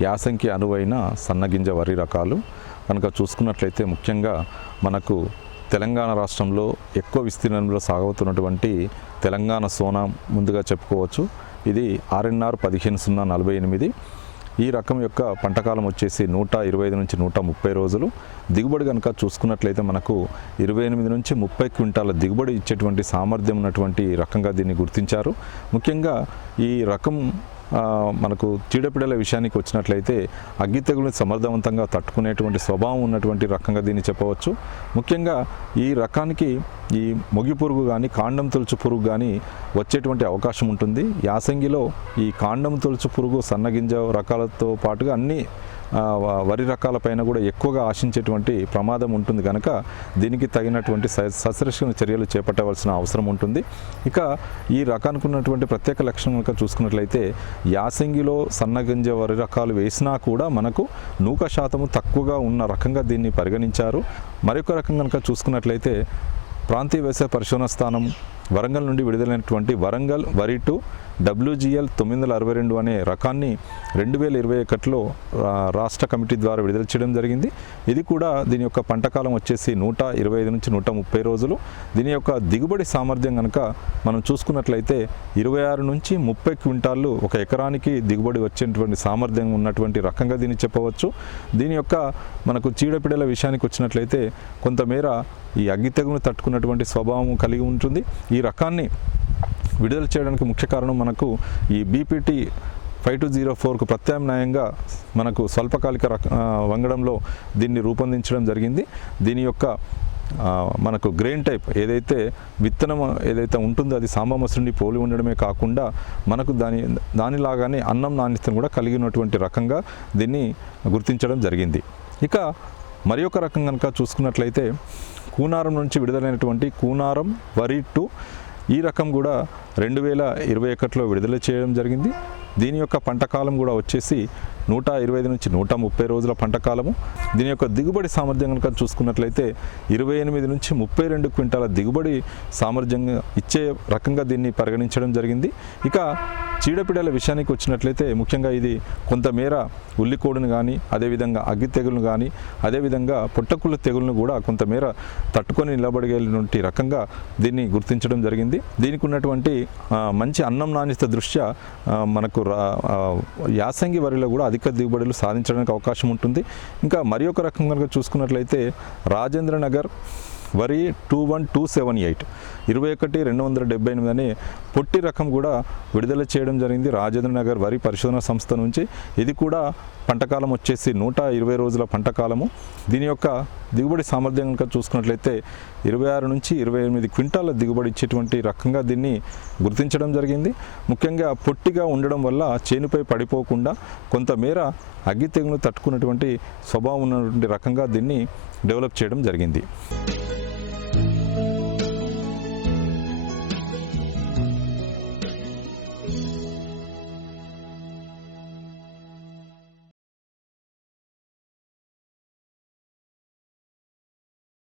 యాసంకి అనువైన సన్నగింజ వరి రకాలు. కనుక చూసుకున్నట్లయితే ముఖ్యంగా మనకు తెలంగాణ రాష్ట్రంలో ఎక్కువ విస్తీర్ణంలో సాగుతున్నటువంటి తెలంగాణ సోనా ముందుగా చెప్పుకోవచ్చు. ఇది ఆర్ఎన్ఆర్ పదిహేను సున్నా నలభై ఎనిమిది. ఈ రకం యొక్క పంటకాలం వచ్చేసి నూట ఇరవై ఐదు నుంచి నూట ముప్పై రోజులు. దిగుబడి కనుక చూసుకున్నట్లయితే మనకు ఇరవై ఎనిమిది నుంచి ముప్పై క్వింటాల దిగుబడి ఇచ్చేటువంటి సామర్థ్యం ఉన్నటువంటి రకంగా దీన్ని గుర్తించారు. ముఖ్యంగా ఈ రకం మనకు చీడపీడల విషయానికి వచ్చినట్లయితే అగ్గి తెగులను సమర్థవంతంగా తట్టుకునేటువంటి స్వభావం ఉన్నటువంటి రకంగా దీన్ని చెప్పవచ్చు. ముఖ్యంగా ఈ రకానికి ఈ మొగి పురుగు కానీ కాండం తొలుచు పురుగు కానీ వచ్చేటువంటి అవకాశం ఉంటుంది. యాసంగిలో ఈ కాండం తొలుచు పురుగు సన్నగింజ రకాలతో పాటుగా అన్ని వరి రకాలపైన కూడా ఎక్కువగా ఆశించేటువంటి ప్రమాదం ఉంటుంది కనుక దీనికి తగినటువంటి స- సస్యరక్షణ చర్యలు చేపట్టవలసిన అవసరం ఉంటుంది. ఇక ఈ రకానికి ఉన్నటువంటి ప్రత్యేక లక్షణం కనుక చూసుకున్నట్లయితే యాసంగిలో సన్నగింజ వరి రకాలు వేసినా కూడా మనకు నూక శాతము తక్కువగా ఉన్న రకంగా దీన్ని పరిగణించారు. మరొక రకం కనుక చూసుకున్నట్లయితే ప్రాంతీయ వ్యవసాయ పరిశోధన స్థానం వరంగల్ నుండి విడుదలైనటువంటి వరంగల్ వరి టు డబ్ల్యూజిఎల్ తొమ్మిది వందల అరవై రెండు అనే రకాన్ని రెండు వేల ఇరవై ఒకటిలో రా- రాష్ట్ర కమిటీ ద్వారా విడుదల చేయడం జరిగింది. ఇది కూడా దీని యొక్క పంటకాలం వచ్చేసి నూట ఇరవై ఐదు నుంచి నూట ముప్పై రోజులు. దీని యొక్క దిగుబడి సామర్థ్యం కనుక మనం చూసుకున్నట్లయితే ఇరవై ఆరు నుంచి ముప్పై క్వింటాళ్ళు ఒక ఎకరానికి దిగుబడి వచ్చేటువంటి సామర్థ్యం ఉన్నటువంటి రకంగా దీన్ని చెప్పవచ్చు. దీని యొక్క మనకు చీడపీడల విషయానికి వచ్చినట్లయితే కొంతమేర ఈ అగ్గి తెగును తట్టుకున్నటువంటి స్వభావం కలిగి ఉంటుంది. ఈ రకాన్ని విడుదల చేయడానికి ముఖ్య కారణం మనకు ఈ బీపీటీ ఫైవ్ టూ జీరో ఫోర్కు ప్రత్యామ్నాయంగా మనకు స్వల్పకాలిక రక వంగడంలో దీన్ని రూపొందించడం జరిగింది. దీని యొక్క మనకు గ్రెయిన్ టైప్ ఏదైతే విత్తనం ఏదైతే ఉంటుందో అది సాంబ పోలి ఉండడమే కాకుండా మనకు దాని దానిలాగానే అన్నం నాణ్యతను కూడా కలిగినటువంటి రకంగా దీన్ని గుర్తించడం జరిగింది. ఇక మరి ఒక రకం కనుక చూసుకున్నట్లయితే కూనారం నుంచి విడుదలైనటువంటి కూనారం వరి టు ఈ రకం కూడా రెండు వేల ఇరవై ఒకటిలో విడుదల చేయడం జరిగింది. దీని యొక్క పంట కాలం కూడా వచ్చేసి నూట ఇరవై ఐదు నుంచి నూట ముప్పై రోజుల పంట కాలము. దీని యొక్క దిగుబడి సామర్థ్యం కనుక చూసుకున్నట్లయితే ఇరవై ఎనిమిది నుంచి ముప్పై రెండు క్వింటాల దిగుబడి సామర్థ్యంగా ఇచ్చే రకంగా దీన్ని పరిగణించడం జరిగింది. ఇక చీడపీడల విషయానికి వచ్చినట్లయితే ముఖ్యంగా ఇది కొంతమేర ఉల్లికోడును కానీ అదేవిధంగా అగ్గి తెగులను కానీ అదేవిధంగా పుట్టకుళ్ళ తెగులను కూడా కొంతమేర తట్టుకొని నిలబడగలిగినటువంటి రకంగా దీన్ని గుర్తించడం జరిగింది. దీనికి ఉన్నటువంటి మంచి అన్నం నాణ్యత దృష్ట్యా మనకు రా- యాసంగి వరిలో కూడా అధిక అధిక దిగుబడులు సాధించడానికి అవకాశం ఉంటుంది. ఇంకా మరి ఒక రకం కనుక చూసుకున్నట్లయితే రాజేంద్ర నగర్ వరి two one two seven eight. ఇరవై ఒకటి రెండు వందల డెబ్బై ఎనిమిది అని పొట్టి రకం కూడా విడుదల చేయడం జరిగింది. రాజేంద్ర నగర్ వరి పరిశోధన సంస్థ నుంచి. ఇది కూడా పంటకాలం వచ్చేసి నూట ఇరవై రోజుల పంటకాలము దీని యొక్క దిగుబడి సామర్థ్యం కనుక చూసుకున్నట్లయితే ఇరవై ఆరు నుంచి ఇరవై ఎనిమిది క్వింటాల దిగుబడి ఇచ్చేటువంటి రకంగా దీన్ని గుర్తించడం జరిగింది. ముఖ్యంగా పొట్టిగా ఉండడం వల్ల చేనుపై పడిపోకుండా కొంతమేర అగ్గి తెగులు తట్టుకున్నటువంటి స్వభావం ఉన్నటువంటి రకంగా దీన్ని డెవలప్ చేయడం జరిగింది.